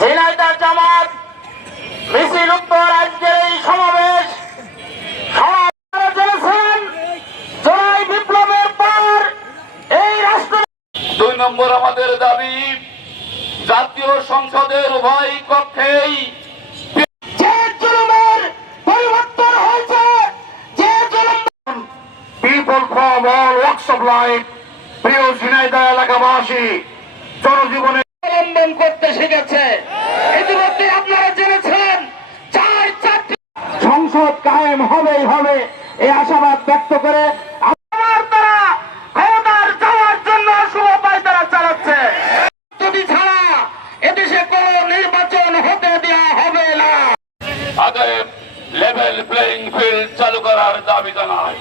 ঝিনাইদহ জামাত মিছিল উত্তর আজকের এই সমাবেশ জেনেছেন জুলাই বিপ্লবের পর এই রাষ্ট্র। ২ নম্বর আমাদের দাবি জাতীয় সংসদের উভয় কক্ষেই যে জুলুমের পরিবর্তন হয়েছে, যে জুলুম people from all walks of life, প্রিয় ঝিনাইদহ এলাকাবাসী জনজীবনে অবলম্বন করতে শিখেছে। ইতিমধ্যে আপনারা জেনেছেন 4 সংসদ কায়েম হবেই হবে এই আশাবাদ ব্যক্ত করে আমার তারা ক্ষমতার যাওয়ার জন্য শুভপায়তারা চালাচ্ছে। যদি ছাড়া এদেশে কোনো নির্বাচন হতে দেওয়া হবে না। আগে লেভেল প্লেইং ফিল্ড চালু করার দাবি জানায়।